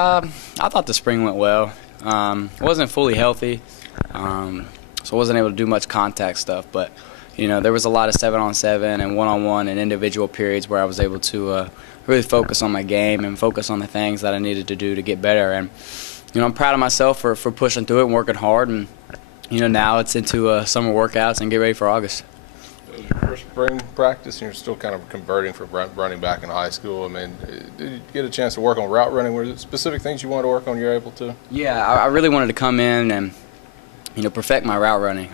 I thought the spring went well. I wasn't fully healthy, so I wasn't able to do much contact stuff. But there was a lot of 7-on-7 and 1-on-1 and individual periods where I was able to really focus on my game and focus on the things that I needed to do to get better. And I'm proud of myself for pushing through it and working hard. And now it's into summer workouts and get ready for August. It was your first spring practice, and you're still kind of converting from running back in high school. I mean, did you get a chance to work on route running? Were there specific things you wanted to work on you're able to? Yeah, I really wanted to come in and perfect my route running.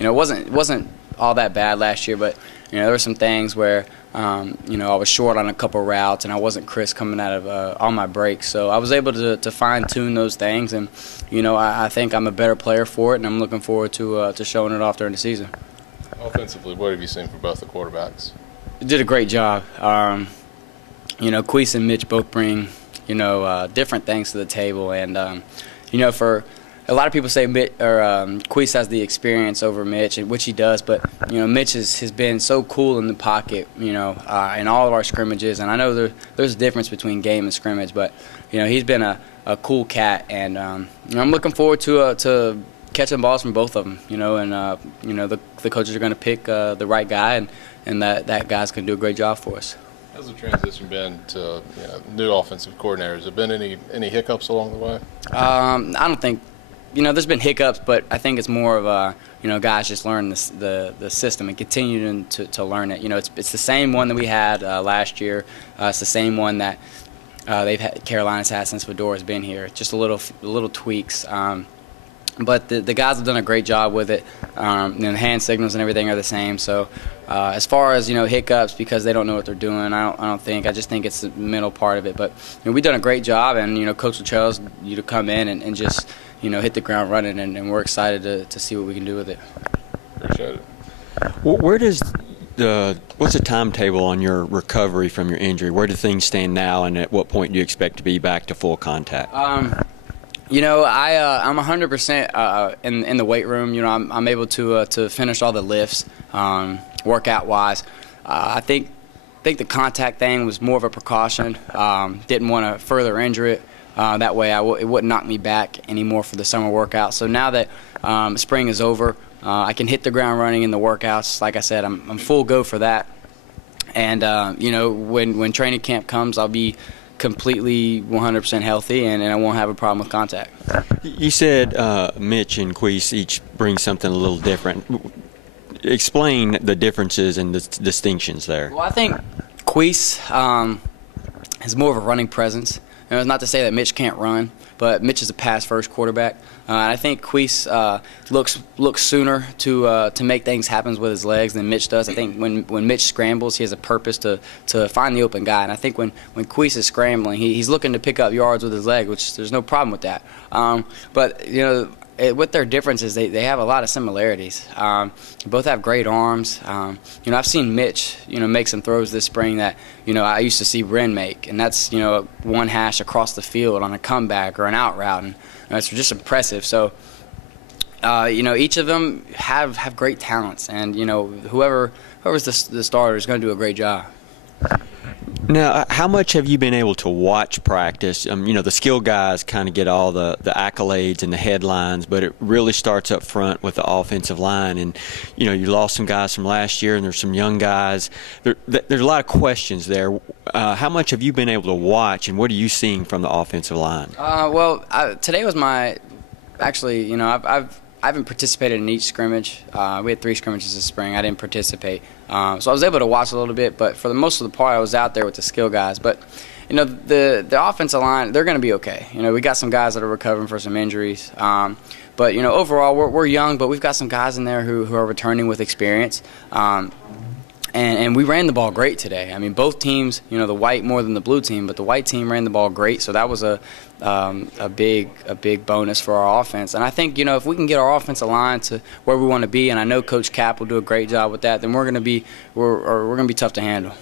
It wasn't all that bad last year, but there were some things where I was short on a couple routes and I wasn't crisp coming out of all my breaks. So I was able to fine tune those things, and I think I'm a better player for it, and I'm looking forward to showing it off during the season. Offensively, what have you seen from both the quarterbacks? Did a great job. Queese and Mitch both bring different things to the table, and for a lot of people say Queese has the experience over Mitch, which he does, but Mitch has been so cool in the pocket, in all of our scrimmages, and I know there's a difference between game and scrimmage, but he's been a cool cat, and I'm looking forward to catching balls from both of them, and the coaches are going to pick the right guy, and that guy's going to do a great job for us. How's the transition been to new offensive coordinators? Have there been any hiccups along the way? I don't think. There's been hiccups, but I think it's more of guys just learning the system and continuing to learn it. It's the same one that we had last year. It's the same one that Carolina's had since Fedora's been here. Just a little tweaks. But the guys have done a great job with it. The hand signals and everything are the same. So as far as hiccups because they don't know what they're doing, I don't think. I just think it's the middle part of it. But we've done a great job, and Coach will tell us to come in and just hit the ground running, and we're excited to see what we can do with it. Appreciate it. Well, what's the timetable on your recovery from your injury? Where do things stand now, and at what point do you expect to be back to full contact? I'm 100% in the weight room. I'm able to finish all the lifts, workout wise. I think the contact thing was more of a precaution. Didn't want to further injure it. That way it wouldn't knock me back anymore for the summer workout. So now that spring is over, I can hit the ground running in the workouts. Like I said, I'm full go for that. And when training camp comes, I'll be completely 100% healthy, and I won't have a problem with contact. You said Mitch and Queese each bring something a little different. Explain the differences and the distinctions there. Well, I think Queese has more of a running presence. It's not to say that Mitch can't run, but Mitch is a pass-first quarterback. And I think Queese looks sooner to make things happen with his legs than Mitch does. I think when Mitch scrambles, he has a purpose to find the open guy. And I think when Queese is scrambling, he's looking to pick up yards with his leg, which there's no problem with that. But with their differences, they have a lot of similarities. They both have great arms. I've seen Mitch, make some throws this spring that, I used to see Ren make, and that's, one hash across the field on a comeback or an out route, and it's just impressive. So, each of them have great talents, and whoever's the starter is going to do a great job. Now, how much have you been able to watch practice? The skill guys kind of get all the accolades and the headlines, but it really starts up front with the offensive line. And, you lost some guys from last year, and there's some young guys. There's a lot of questions there. How much have you been able to watch, and what are you seeing from the offensive line? Today was actually, I haven't participated in each scrimmage. We had 3 scrimmages this spring. I didn't participate. So I was able to watch a little bit, but for the most of the part, I was out there with the skill guys. But, the offensive line, they're going to be okay. We got some guys that are recovering for some injuries. But, overall, we're young, but we've got some guys in there who are returning with experience. And we ran the ball great today. I mean, both teams, the white more than the blue team, but the white team ran the ball great. So that was a big bonus for our offense. And I think, if we can get our offensive line to where we want to be, and I know Coach Cap will do a great job with that, then we're going to be tough to handle.